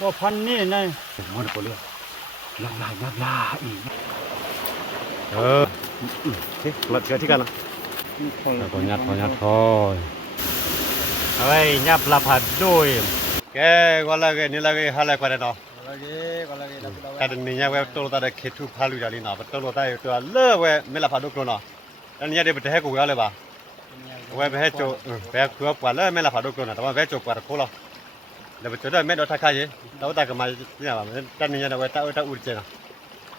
ว่าพันนี่นะมันก็เรียกลาอีกสิหลับเกิดที่กันละก็ยัดทอยเอาไว้ยับลาผัดด้วยแกก็ละแกนี่ละแกหาละก็ได้เนาะแต่นี่เนี่ยเว้ยตัวตาเด็กทุกพาลุยาลีนะตัวตาตัวเลิกเว้ยไม่ละผัดด้วยกันเนาะอันนี้เดี๋ยวไปให้กูเอาเลยป่ะเว้ยไปให้โจไปกูเอากว่าเลยไม่ละผัดด้วยกันนะแต่ว่าไปโจกว่าโคละเดี๋ยวไปโจได้ไม่โดนทักใครยี่แต่ว่าตาก็มาเนี่ยป่ะแต่นี่เนี่ยเว้ยตาอุ่นเจนะ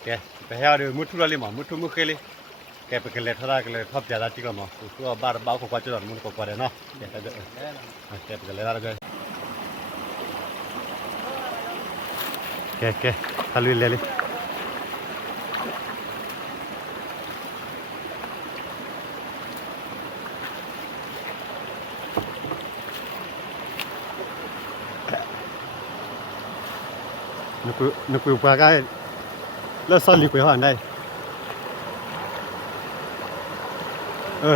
แกไปให้เอาดูมุทุละลิมั้งมุทุมุขเลยแกไปกันเลยท่ากันเลยทับจ่าที่กันมั้งตัวบาร์บ้าเขาควาจุดมันก็ควาเลยเนาะแกไปกันเลยอะไรกันแกทะลุเลยนึกว่าก็แล้วซ่อนลิบไปหันได้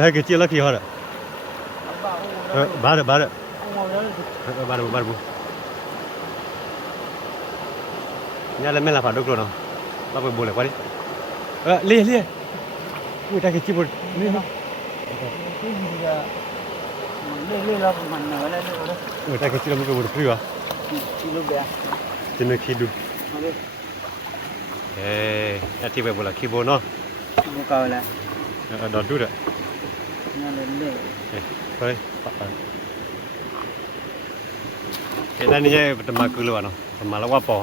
ให้กี่จีละกี่หันบาร์บาร์เนี่ยแล้วไม่ละผ่านดูกล้องเราไปบุญเลยกว่าดิเลี้ยอุ้ยได้กี่จีบุญนี่เนาะเรื่อยๆเรามันเหนื่อยแล้วเลยได้กี่จีเราไม่ไปบุญพริ้วกิโลเบียจะนึกคิดดูที่ไปบุญละคิดบุญเนาะบุกเอาเลยดอดดูเด้อเนี่ยเรื่อยไปนั่นนี่จะเป็นมาคือหรือเปล่าเนาะมาแล้วว่าปอ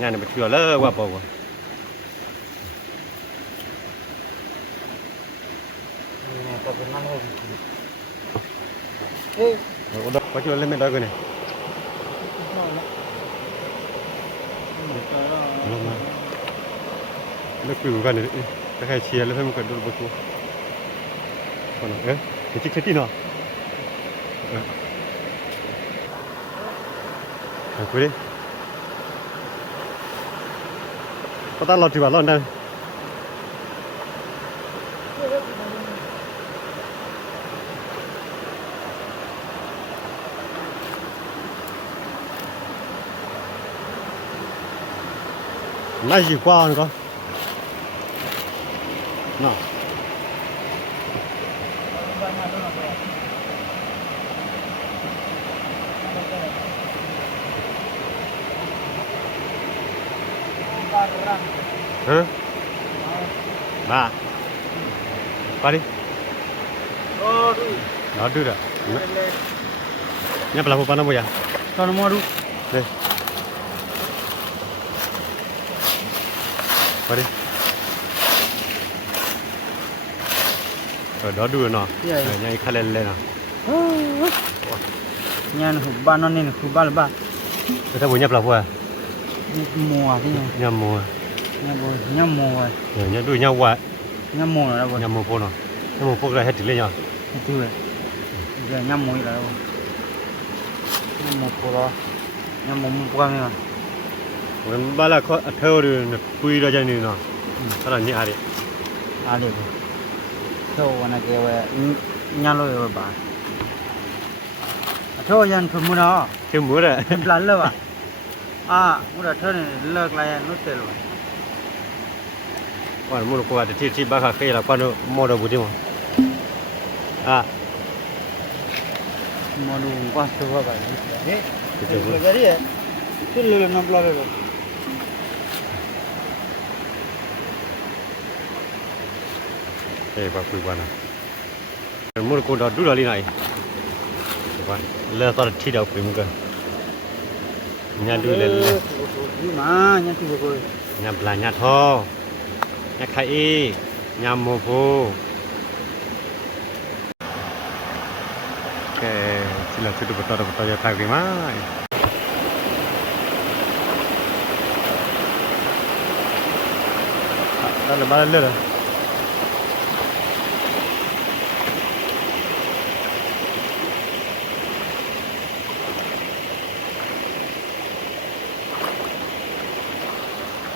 งานเนี่ยไปเที่ยวแล้วว่าปอกว่าเนี่ยก็เป็นนั่นเลยเฮ้ยว่าจะเล่นไม่ได้กันเนี่ยลงมาเลิกอยู่กันเนี่ยถ้าใครเชียร์แล้วให้มันเกิดดูบุญคนเอ๊ะจิ๊กที่เนาะคุยดิก็ต้องรอที่บ้านรอนั่นไม่กี่กว่านี่ก็น่ะบ้าไปดิรอดูเด้อเนี่ยปลาปูปลาหน้าบุยตอนมาดูเด้ไปดิรอดูเนาะเนี่ยอีกขั้นเลยเนาะเนี่ยหุบบ้านนั่นนี่หุบบ้านบ้านแต่บุญเนี่ยปลาปูมัวที่เนี่ยมัวเนี่ยมัวเนี่ยดูเนี่ยว่าเนี่ยมัวแล้วเนี่ยมัวพอเนาะเนี่ยมัวพอก็ให้ถึงเลยเนาะถึงเลยเนี่ยมัวแล้วเนี่ยมัวพอแล้วเนี่ยมัวมัวกันเนี่ยวันบ้านละเขาเท่าเดิมคุยได้ยังนี่เนาะตอนนี้อะไรเท่าวันนั้นแกว่าเนี่ยเราอยู่บ้านเท่ายันทุ่มเนาะทุ่มเลยปลาเลยว่ะมุดเท่านี้เลิกอะไรนู่นเตลวันมุดกูว่าที่บ้านเขาเคยแล้วก็โมดบุตรมั้งโมดูก็สุภาพกันเฮ้ยคืออะไรคือเลยน้ำปลาเลยปลาคุยกันนะมุดกูดอดูอะไรนี่ว่าเลิกตอนที่เดียวคุยมึงกันเนี่ยดูเลยนี่มาเนี่ยที่บอกเนี่ยปลาเนี่ยทอเนี่ยไข่เนี่ยหมูปูสิเราสุดbetul ya tahu di mana ada balik lah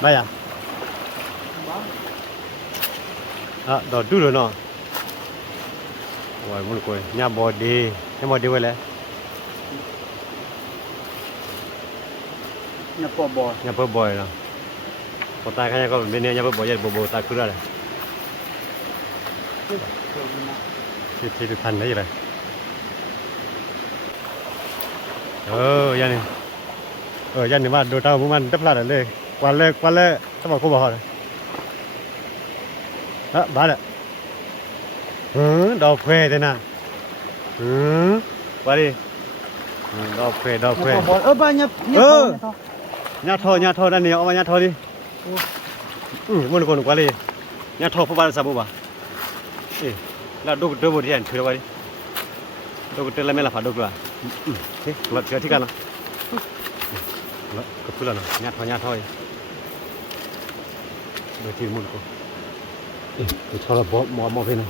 bayar dah dulu no wah mulut kau nya body nya body boleh nhà bò bò nhà bơ bò nào có tai cái có bên này nhà bơ bò giờ bò tai cứ ra này thì được thành đấy vậy này gia này mà đồ tao muốn ăn đắp lạiเลยquaเลยต้องบอกกูบอกเลยบ้าเลยดอกเพลเลยนะไปดิดอกเพลบ้านnhà nhà thọนั่นนี่เอามาnhà thọดิมันคนกว่าเลยnhà thọพวกบ้านสาบุบะแล้วดูบทที่อ่านถือไว้ดูเตลไม่ละฝาดูกละหลับเชื่อที่กันนะก็พูดแล้วนะnhà thọเดี๋ยวที่มุนกูกูชอบแบบมอเพน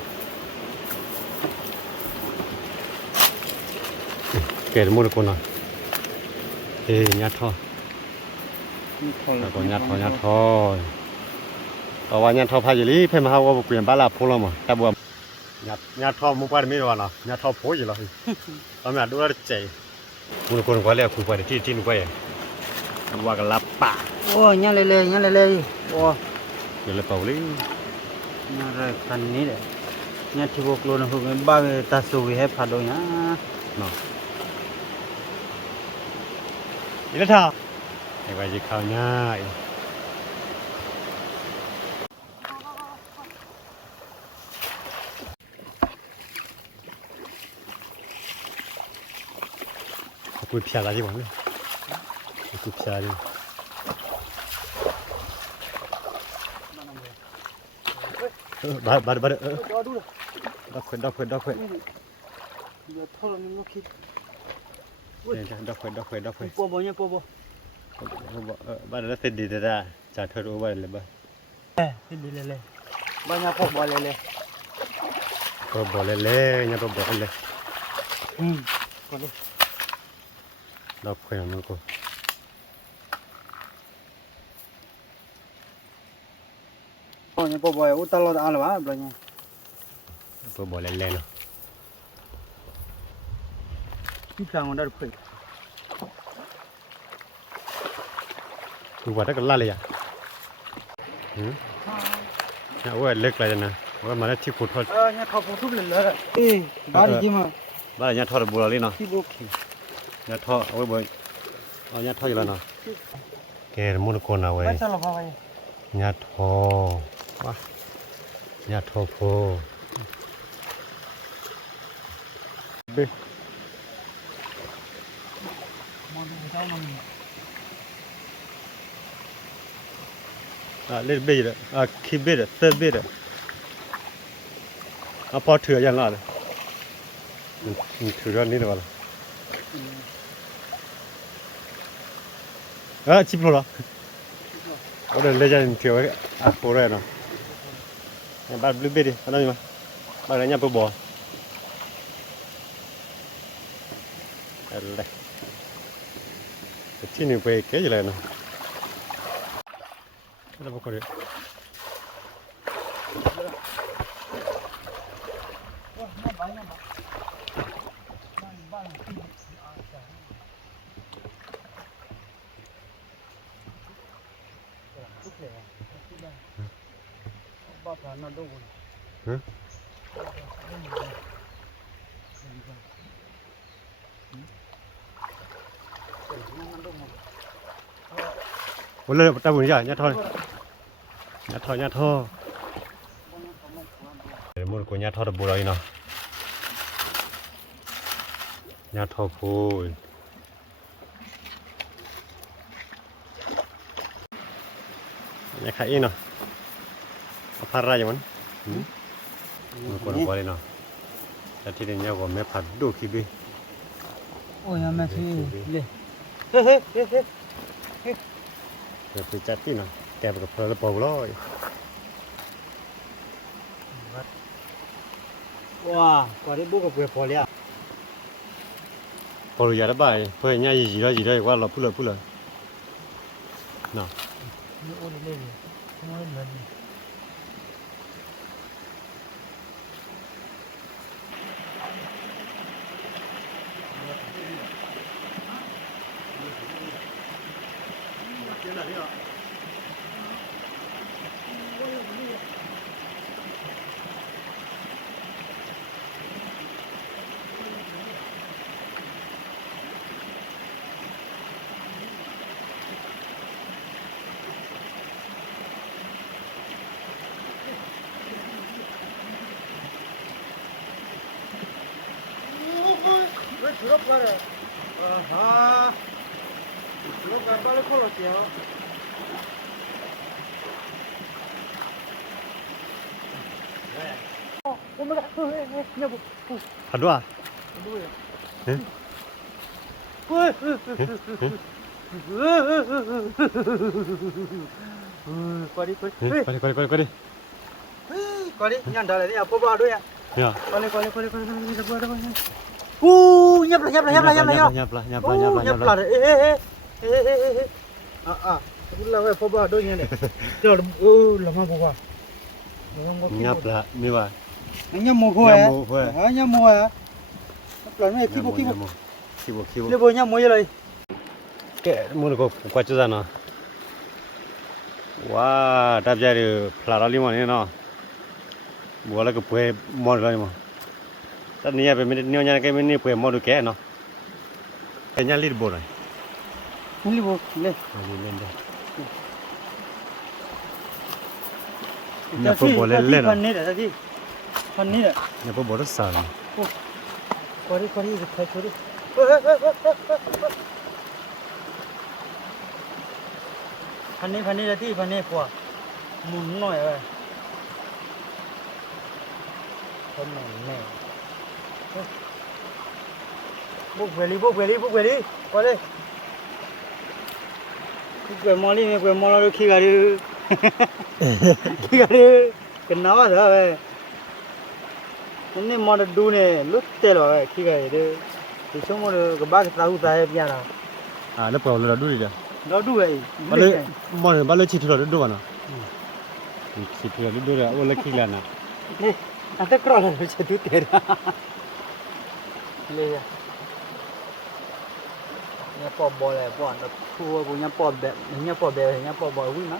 เกิดมุนกูนะnhà thọ còn nhà thọต่อว่าnhà thọพายลีเพิ่มมาว่าเปลี่ยนบ้านละพูดแล้วมั้งแต่บัวnhà thọมุกไปไม่รอนะnhà thọพูดอยู่แล้วตอนนี้ดูแล้วเจ๋มุนกูกว่าแล้วคุยไปที่นู่นไปว่ากันลับป่าโอ้nhàเลยโอ้เดี๋ยวเลยเปล่าเลยnhà rồiคันนี้แหละnhàที่พวกเราเนี่ยพวกมันบ้าตาสูงให้พาดูนะเนาะอีละท่าไอ้ใบจีข้าวง่ายกูเพียอะไรบ้างเนี่ยกูเพียอะไรบาดดอกเขียดอย่าทอดมันลูกคิดดอกเขียดปอบเนี่ยปอบบ้านเราเสร็จดีแต่จ่าเธอรู้บ้านเลยบ้านเสร็จดีเลยบ้านเนี่ยปอบเลยบ่เลยเนี่ยบ่เลยก็เลยดอกเขียดมันก็โอ้เนี่ยปอบอุตลอดอะไรวะบ้านเนี่ยบ่เลยเนาะที่กลางมันได้คุยดูว่าถ้าเกิดล่าเลยเนี่ยว่าเล็กเลยนะว่ามาได้ที่ขุดทอดเนี่ยเขาพูดทุบเลยบ้านจริงมั้ยบ้านเนี่ยทอดบัวเลยเนาะที่บุกเนี่ยทอดเอาไว้บ่เอาเนี่ยทอดอยู่แล้วเนาะแกมุนคนเอาไว้ไม่ใช่หรอกพ่อไว้เนี่ยทอว้าเนี่ยทอโพเบ้เล่นเบี้ยขี้เบี้ยเสื้อเบี้ยพอถือยังล่ะเลยถือเรื่องนี้หรือเปล่าชิบหรอโอ้เดี๋ยวเลยจะถือไว้โปรเลยเนาะบ้านบลูเบอร์ดิอะไรมาบ้านอะไรเนี่ยปุ๊บบ่อะไรที่นี่ไปเก๋เลยเนาะแล้วพวกนี้บ้าผ่านมาดูวันเลยตาบุญใหญ่เนี่ยทอมุนกูเนี่ยทอดบัวเลยเนาะเนี่ยทอพูเนี่ยขายเนาะพาราอย่างมันมุนกูบัวเลยเนาะแต่ที่เนี่ยก็ไม่ผัดดูขี้บีโอ้ยแม่ที่เลยเดี๋ยวไปจัดที่เนาะแกไปกับเพลเปล่าเลยว้ากว่าได้บุกกับเปลือกพอแล้วพอรู้ยาได้บ่ายเพื่อนเนี่ยยีได้ว่าเราพูดเลยเนาะนี่โอ้ยเลยโอ้ยเลย见哪里了？왜 드롭가래? 아하. 드롭가 빨리 걸었지요. 오메가, 여보. 가져와. 누구야? 응? Qua đi, qua đi. 응? 빨리. Qua đi, nhăn đợi đi, phố bò đuôi à. 야. Qua đi, đập vào. Nhập lại. Nhập lại. Ê. Là về phố bò đuôi nghe này. Rồi, làm sao qua. 냐플라 미와. Nhâm mùa khô à? Nhâm mùa à? Lần này khi bộ. 키보. Lấy bộ nhâm mùa vậy? 깨 뭐고 꽈주잖아. 와, 답자리 플라라리만이나. 뭐라 그 부에 뭐라니 뭐. tania be minute nyonya ke minute pue modu ke no. Kenya lir borai. Lấy bộ, lấy. Lende. Nyapo boleh le no. Panen dah tadi. Panen dah. Nyapo bodo sal. Qua đi, khai đi. Panen dah tadi, panen qua. Mun nói rồi. Không này. Bốc về đi. Qua đây. Quẹt mò đi, quẹt mò nó khi gà đi. Cái nào à vậy? Nên mò được đu này, lúc tê rồi khi gà đi. Thì xong rồi cái bác tao hút tay bây giờ. À, nó bảo là đu đi. Đó đu vậy. Bao nhiêu chỉ thua đu vào nó. Chỉ thua đu ra, ô là khi là nè. Nè, anh ta cọ là nó sẽ đu tê ra. Lên ra. Nhà bỏ bò này bỏ nó thua của nhà bỏ bè thì nhà bỏ bò vui nó.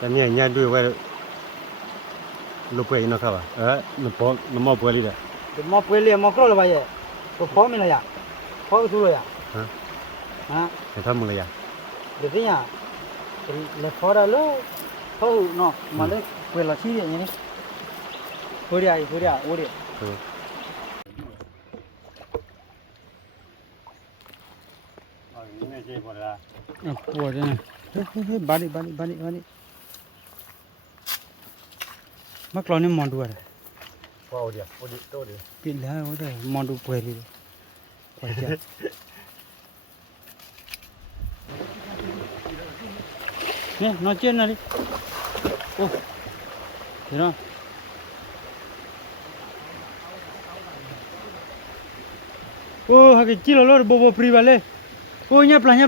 Cái này nhà đu vậy lúc ấy nó khá nó mau bơi đi đấy. Mau bơi liền mau cọ là vậy. Có phó mình là ya. Phó thu rồi ya. Hả? Cái thằng mình là ya. Được thế nhá. Là phó đã luôn. Phó nó mà đấy quên là chi vậy nhỉ? Thôi đi, ô đi. Bùa đây này. Hết bán đi. Mắc lo nên mòn đùa này. Wow dia, ô đi. Bị lá ở đây mòn đùa quẹt đi. Quẹt chưa? Nè, nó trên này đi. Ô. Thế nào? Ô, hai cái lo bobo privale. Ô, nhập lại.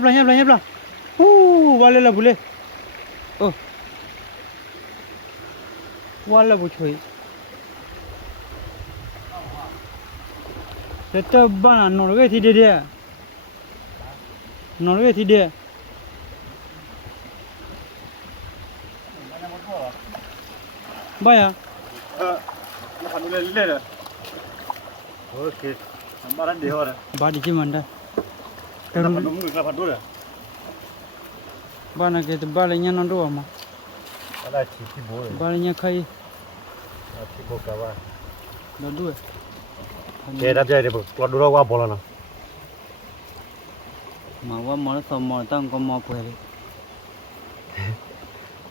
Vale là bule. Ô. Vale bù chui. Thế ta bán nó cái gì đấy? Nó cái gì đấy? Bay à? Nó phải lên rồi. Ok. Mà đang đi rồi. Ba đi chứ mình đây. Nó phải đúng được là phải đúng rồi. Ba này cái ba lấy nhau nó đùa mà. Là chỉ bố rồi. Ba lấy nhau khay. Chỉ bố cả ba. Nó đùa. Để đáp chơi thì bố đùa qua bố là nào. Mà qua mỏ nó mỏ tao còn mỏ quẹt đi.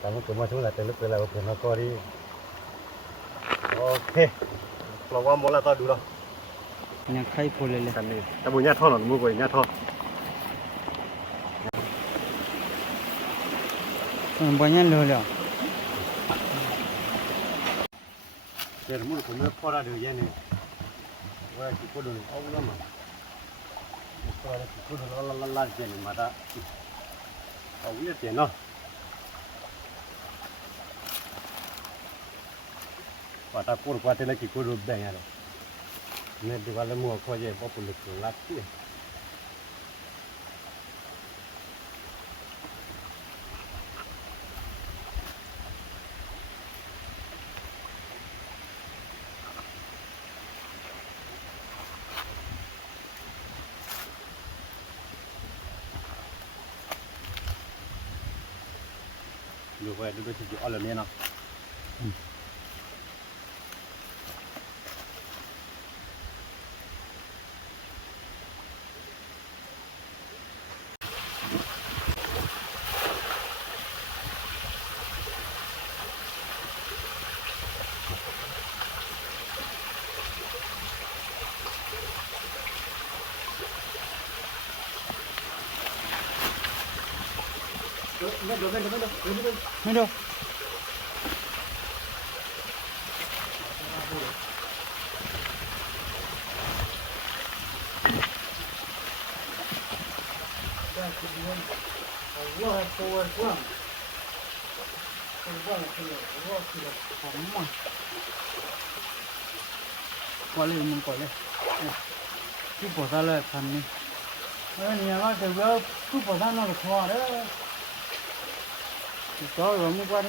Tao cũng mà chúng là từ lúc là nó coi đi. Ok. Lo qua bố là tao đủ rồi. Nhà khay phô lên. Cái này, tao muốn nhát thon rồi, mua quầy nhát thon. Bao nhiêu lừa liệu? Để mua cũng mới phô ra được vậy này. Vậy chỉ có đường ống đó mà. Phô ra chỉ có đường la chuyện mà ta. Ống nhất tiền đó. Và ta cột qua thế là chỉ có đường bèn rồi. Nên đi qua là mua coi gì có phụ lực lát kia. อยู่ไปดูชิอยู่อะไรเนี่ยเนาะไม่ดูก่อนเลยมึงก่อนเลยที่ปวดอะไรพันนี่เนี่ยว่าเดี๋ยวผู้ปวดนั่นเราขอเด้อต่อไปมึงก่อน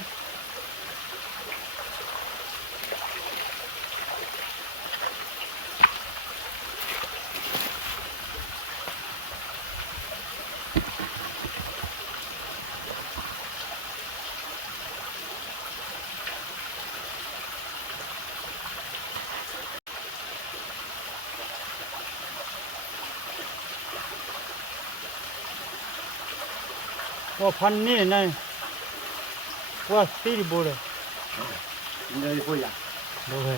ว่าพันนี่ไงว่าตีดีบุตรนี่เลยพ่อยาโอเค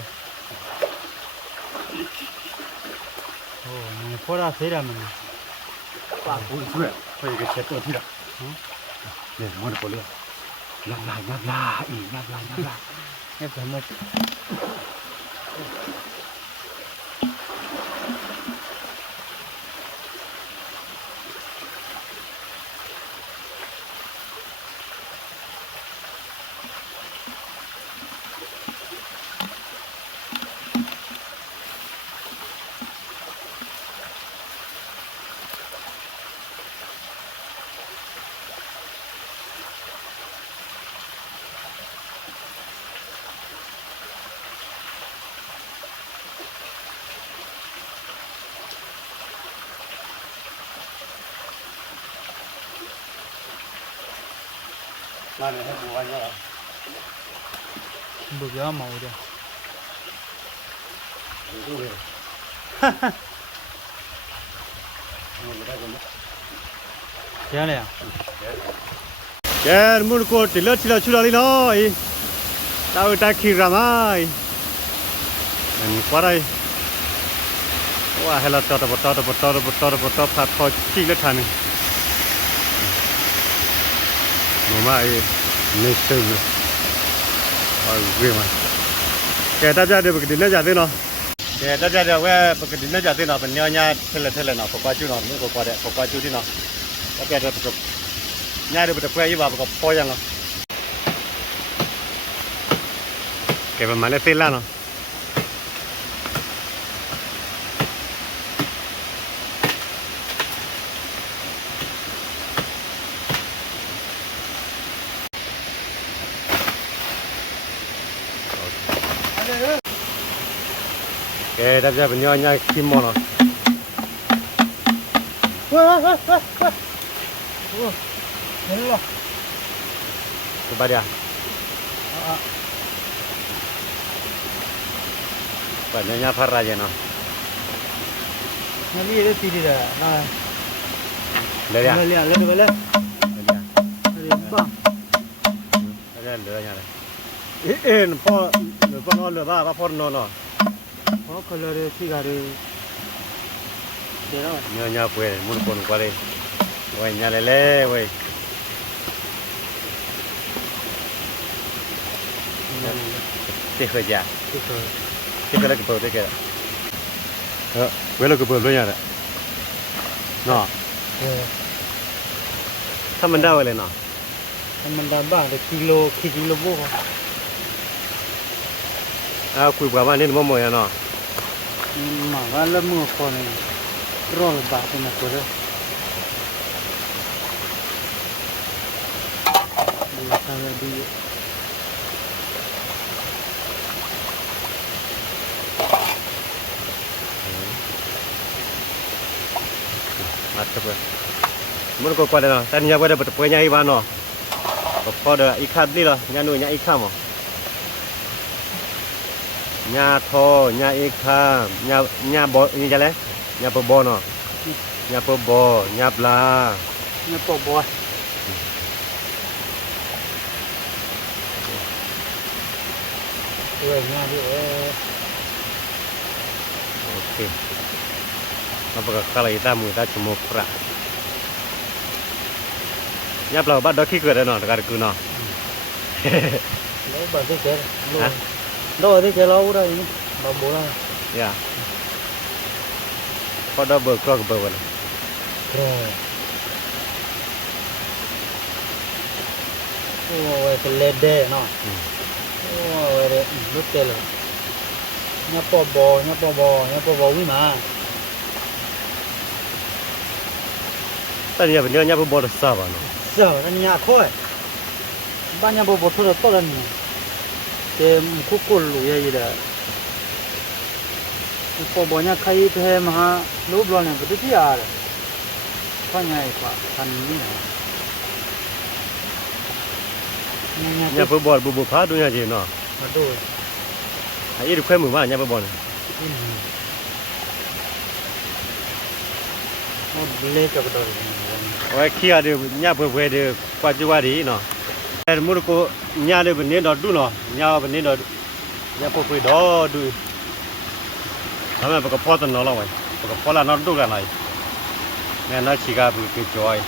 โอ้ยพอได้เสียแล้วมันป้าพูดช่วยพ่อยก็เช็ดตัวที่ละเนี่ยมันก็เลยยับลายอียับลายเนี่ยผมหมดมาเนี่ยให้บัวเนี่ยบุกเยอะมาอุดรดูเลยมันได้กันไหมเยอะเลยอ่ะแกมุนโคติเลชิลาชุลาลีน้อยตาตาคีรามาอันนี้ว่าไรว่าให้เราต่อพัดพอชี้แล้วทันมาไอ้ไม่ใช่เลยเอาเรื่องมาแกถ้าจะเดี๋ยวปกติน่าจะได้เนาะแกถ้าจะเดี๋ยวว่าปกติน่าจะได้เนาะเป็นเนื้อเท่าเนาะปกติเนาะนี่ปกติที่เนาะแล้วแกจะปกติเนื้อเดี๋ยวปกติยี่บ้าปกติพอยังเนาะแกเป็นมาเลเซียแล้วเนาะแกถ้าจะเป็นเนื้อคิมมอเนาะเห็นหรอสบายดีอ่ะเปิดเนื้อพาราเจเนาะนี่เรื่องตีดีเลยนะเลยอ่ะเลยบ้างเลยยังไงพ่อหรือพ่อนอนหรือว่าพ่อนอนเนาะอ๋อคนละเรื่องที่การเดี๋ยวเนื้อเปื่อยมุนคนกว่าเลยไว้ยังเลยไว้เตะขยะเตะแล้วก็เปิดได้แค่เวลาก็เปิดด้วยยังไงเนาะถ้ามันได้เลยเนาะมันได้บ้างแต่กิโลบุกคุยกับว่านี่มันมวยเนาะมาว่าแล้วมือคนนี่ร้อนบาดเป็นอะไรเลยดีทำอะไรดีมาเถอะมันก็กว่าเนาะแต่เนี่ยว่าได้ประตูใหญ่บ้านเนาะ ก็พอเด้ออีกคันนี่เหรอญาหนูญาอีกข้ามอ๋อญาทอญาอีกข้ามญาบ่นี่จะแล้วญาปบ่เนาะญาปบ่ญาปลา เนี่ยปอบอยเนี่ยพี่โอเคapakah kalau kita muda cuma prak ya belau bad doki ke dah no dekat ku no lo berarti ke lo berarti ke lo udah ini bambu lah ya pada berkok berwala oh kelede no oh betul nyapo bo wima tadi ya bener nyapo bo saba no so kan nya khoi banyak bo tu to lan ke kukul ye ida po bo nya khai the ma lo blo ne betu ya de phanya kwa kan ni na nyapo bo bu pha du nya ji no ma do ai ri khwe mu ma nyapo bo ne nó lê cho cái đồ oi kia de nyapo bwe de kwa ji wa di no mu ko nya de ne do du no nya ba ne do nyapo bwe do du ama ba ko pho ta no lo wai ba ko pho la no du la nai ne na chi ga bu ke joy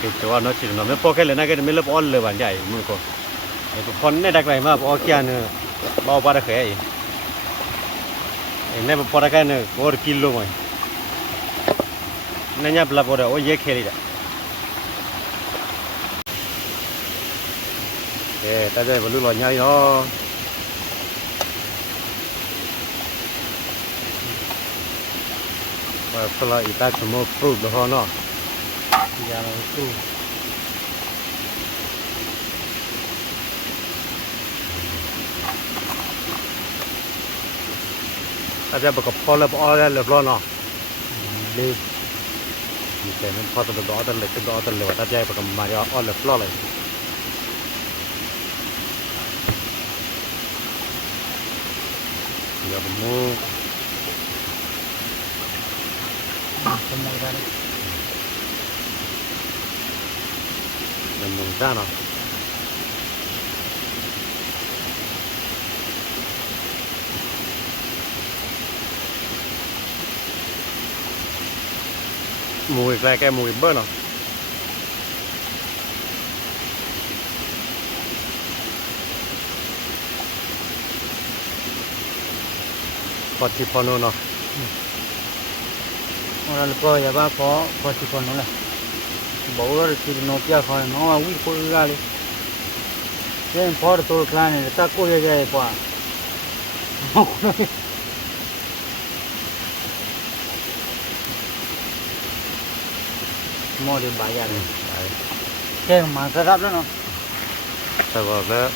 ke joy no chi no me pho ke le na ke me le all le ban jai mu ko e ko phon ne dak lai ma pho kia ne ba ba da khe ai ne ba pho da ka ne ko kilo mai ne nya bla pho da o ye khe li da ta dai ba lu lo nya yo kalau kita cuma fruit doh no, ya tu aja bakal pola pola leblo no, le kita ni pola doh doh lewat aja bakal maria all leblo lagi. Ya kamu semua kan nemu sana. Mùi ra cái mùi bơ nào. Có chỉ phun nó. orang lepas ya ba ko ti kon la bau ra ti no pya kha no wi ko ga le yen phor to klan ne ta ko ye ga pa mo de ba ya ne ke ma sa rap lo no Sao vậy?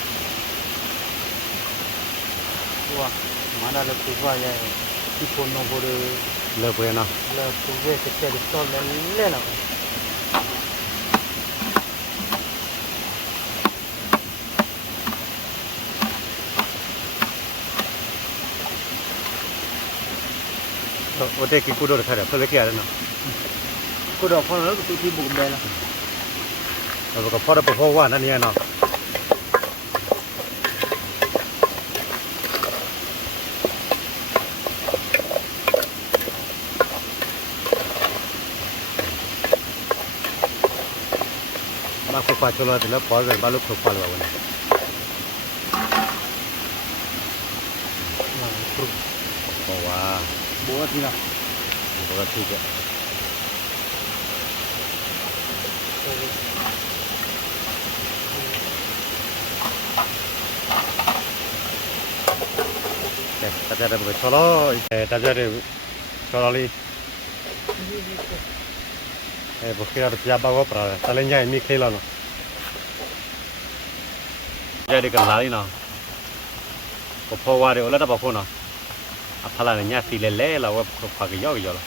wa ma da le ku ba ya ti kon no bo de Lỡ quên nào. là phụ về cái xe được cho lên nào Ở đây cái cua đồ được thay được, phải kia đấy nào. cô đọc phong nó tụi thi bụng đây là Rồi có phô được phô qua nó như nào. Ba khúc qua cho nó thì nó có rồi ba lúc khúc qua rồi này. Wow. bố thì nào Bố thì kìa. Đây, ta ra đây một cho nó, ta ra đây cho nó đi. Bố khi nào được giá bao góp rồi, ta lên nhà mi khi nào. Giờ đi cần lá đi nào. Có phô qua đi, ở đó bảo phô nào. Apa lah nya si lele lah wap pakai yo yo lah.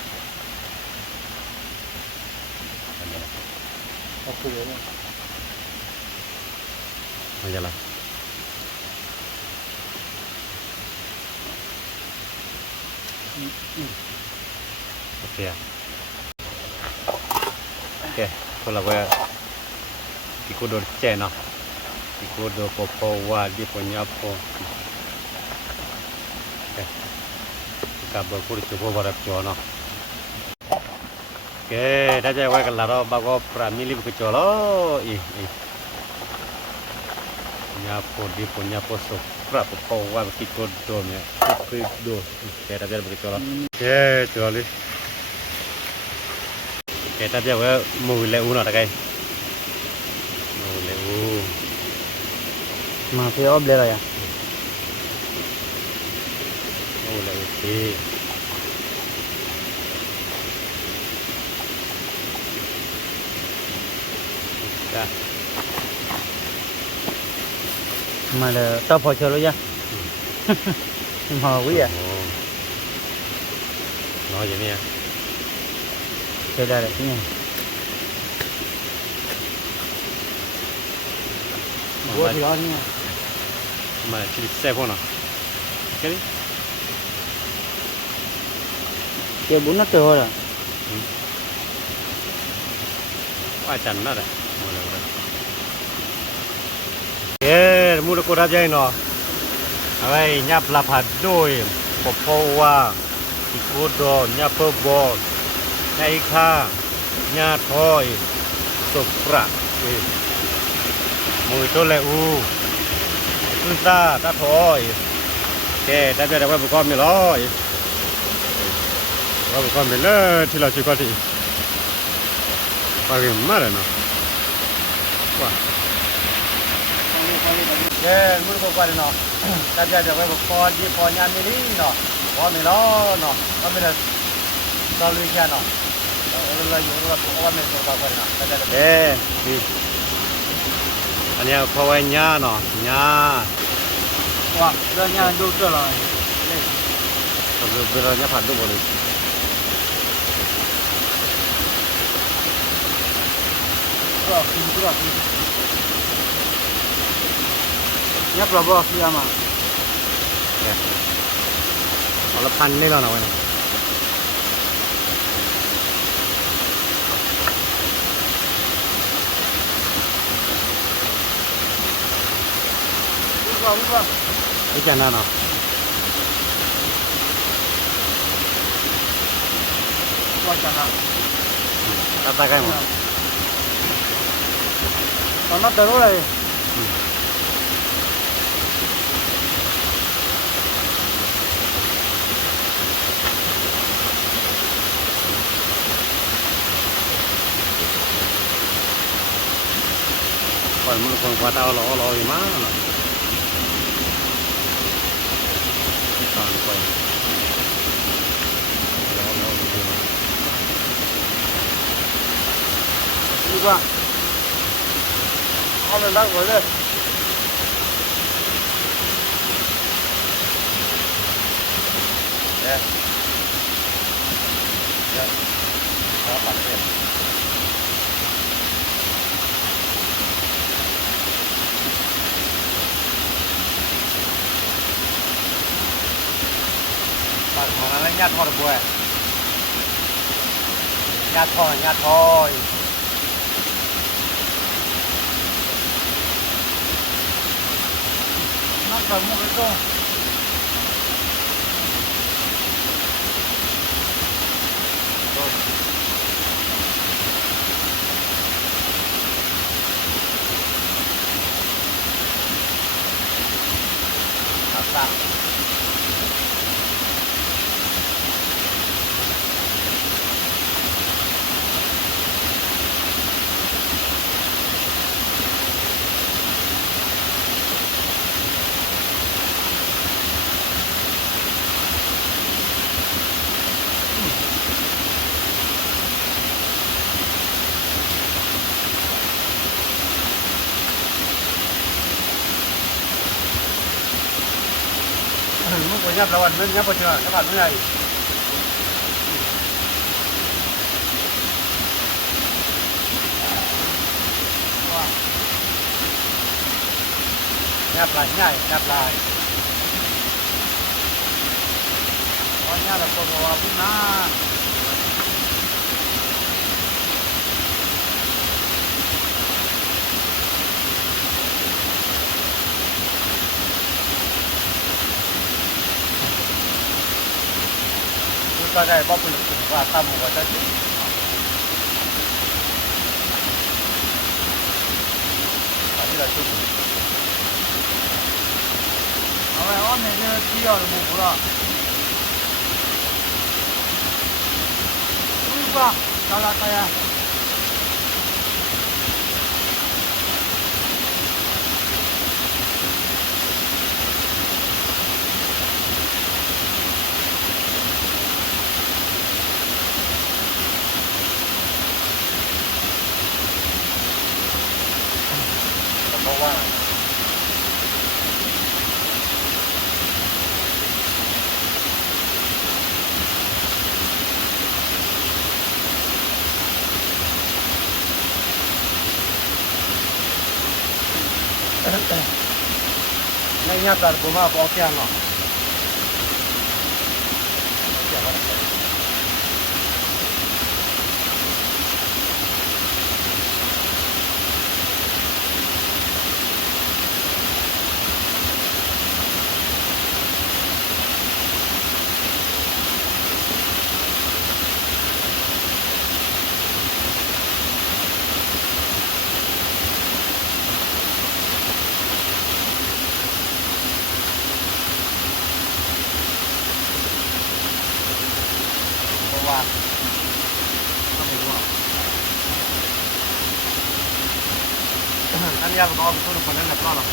aku ไม่ใช่ละโอเคโอเคคนละว่าที่กูโดนเจนเนาะที่กูโดนพอว่าดีพอเนี้ยพอโอเคกับกูจะพอแบบจอเนาะโอเคได้ใจไว้กันแล้วเราบ้าก็ปรามิลิบกุจอแล้วอีเนี้ยพอดีพอเนี้ยพอสุกปราพอว่าที่กูโดนเนี่ยคือโดนโอเคได้ใจกุจอแล้วโอเคจอเลย Kita dia we mulai uno tak kai. Mulai Masih ob le ya. mulai uti. Dah. Mana tao phơi chơi luôn ya. Mà quý à. Nói gì nè. Chơi đây đấy nha. Bữa thì đó nha. Mà chỉ xe không nào. Cái đi. Chơi bún nó chơi rồi. Ai chắn nó đấy. Ê, mua được cô ra dây nó. Đây, nhập là phạt đôi. Bộ phô hoa. Thì cô đồ, nhập phô bò. Nhà kha, nhà thôi, sụp rạ, mùi tôi lại u, chúng ta đã thôi, ok, đã biết là quay một con mình rồi, quay một con mình lên thì là chỉ có gì, bao nhiêu mất rồi nó, wow, ok, muốn có quay nó, đã biết là quay một con đi con nhà mình đi nó, con mình nó, con mình là tao lui xe nó. Đi. Anh em phô anh nhá nó, nhá. Wow, giờ nhà đâu trở lại. Bây giờ nhá phản đúng rồi. Nhấp là bao nhiêu mà? Nó là pan này là nào vậy? Vâng. Cái chân nào? Qua chân nào? Tata cái mà. Còn nó tới rồi. Còn qua tao lo gì má rồi. Còn quay. Lo gì mà. Đi qua. Hôm nay đang với lên. Đây. Đây. Đó bạn xem. Bạn mà nó nhát thôi rồi. Nhát thôi. Nó cần một cái cô. Rồi. Tata. Muốn có nhấp là bạn bên nhấp vào chưa? Các bạn bên này. nhà plai nhà plai có nhà là con vào cũng na cái này bóc lực và tâm của ta chứ đây là chung rồi ông này nó chia rồi bù rồi ui ba sao lại cái àว่าในนี้ปลาบุมาปอกยังเนาะว่าต้องไปดูอันนี้เราต้องเอาตัวคนนั้นมาปลาหรอ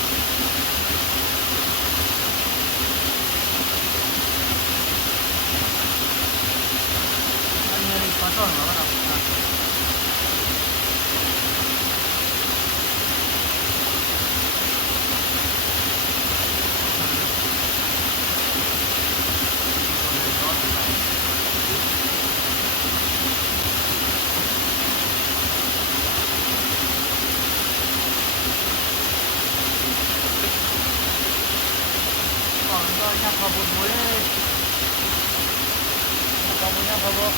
อันนี้ปลาตัวหรอครับnhà phá bột muối nhà phá bột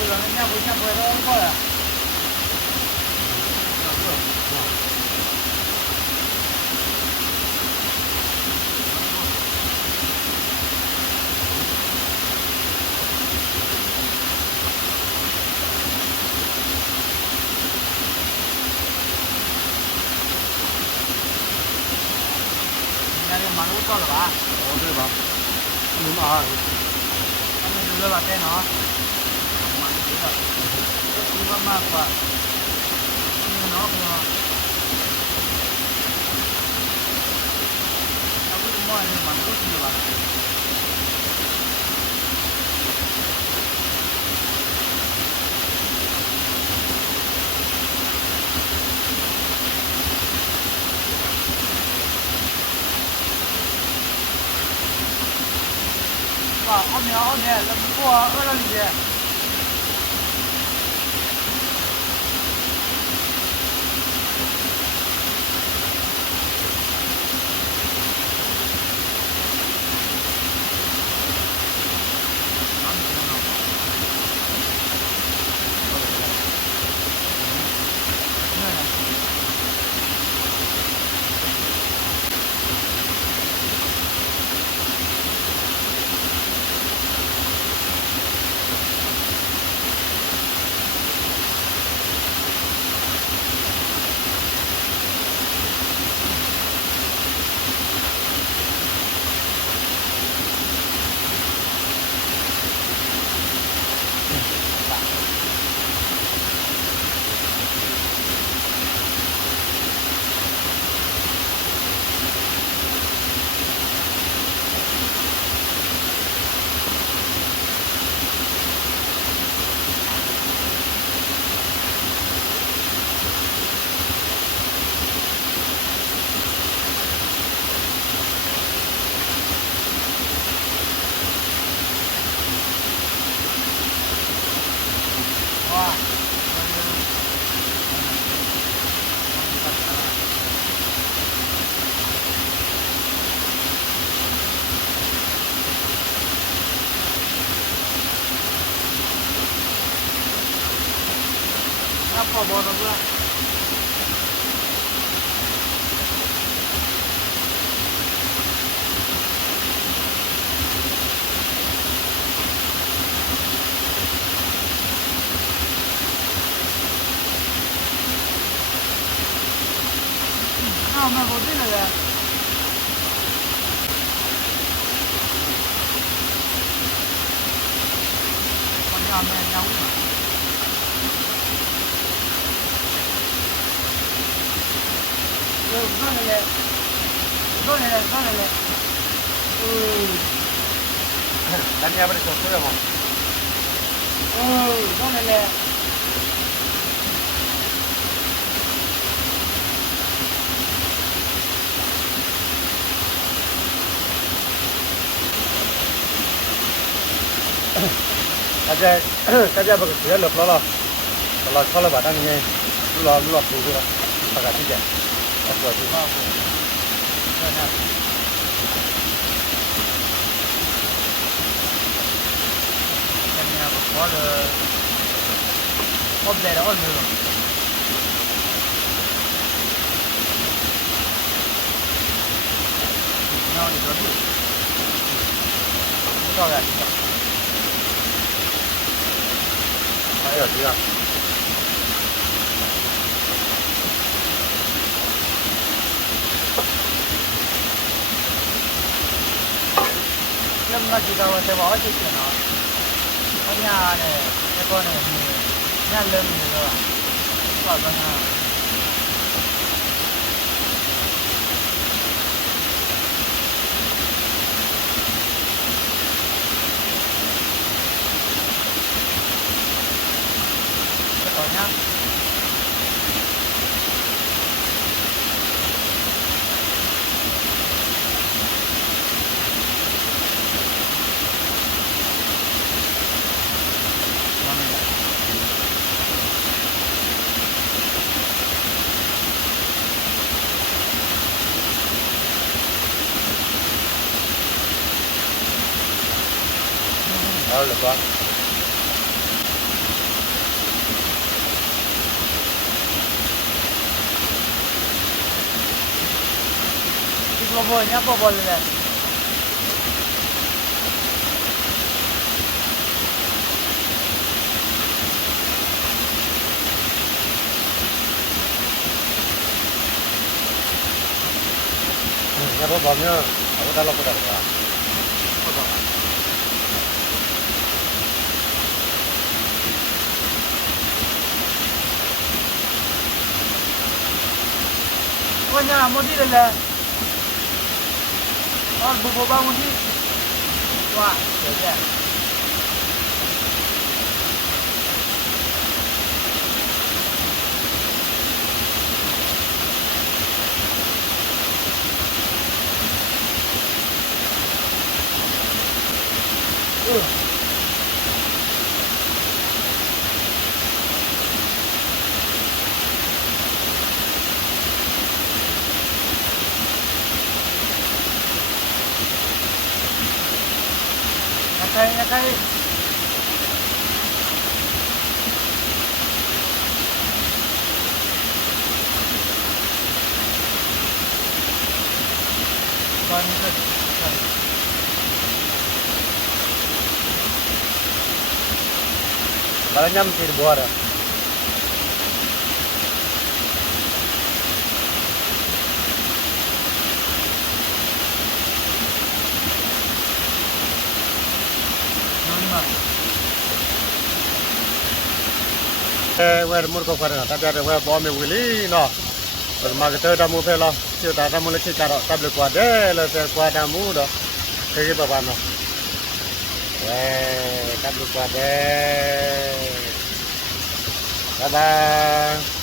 bây giờ nhà với đó không có à nhà đi mà nó có là ba được ba đúng rồi anh mình đưa vào tên nó nó mát quá nó cũng mua nhưng mà nó nhiều lắm ông này làm mua ở đâu vậy รับพอบอลเพื่อเอามาบนที่เลยมันยอมแม่ยังเออนั่นเลยนั่นเลยนั่นเลยอันนี้ไม่ได้ส่งตัวมั้งนั่นเลยkaja bagus ya lep lolo kalau kalau badan ini lu tuh lah pakai tiga aku aja ini apa kalau objek ada orang dulu nah ini dulu itu ada ayo dia lâm là chỉ đâu sẽ bỏ chứ nó ở nhà này cái con này nhà lâm rồi à bỏ vào nhà cái nhá đâu được con Bobolnya apa boleh? Ya bomnya aku dah lakukan dah. Pokoknya mau di dalam. Oh, bubu bangun di. Wah, ya. Nyakai. Balanya mesti dibuat. Wer mur ko karena tapi ada wer bom me wili no mag te da mu pelo chưa ta mu le chi karo tab le kwa de le te kwa da mu do ke ba no tab le kwa de bye bye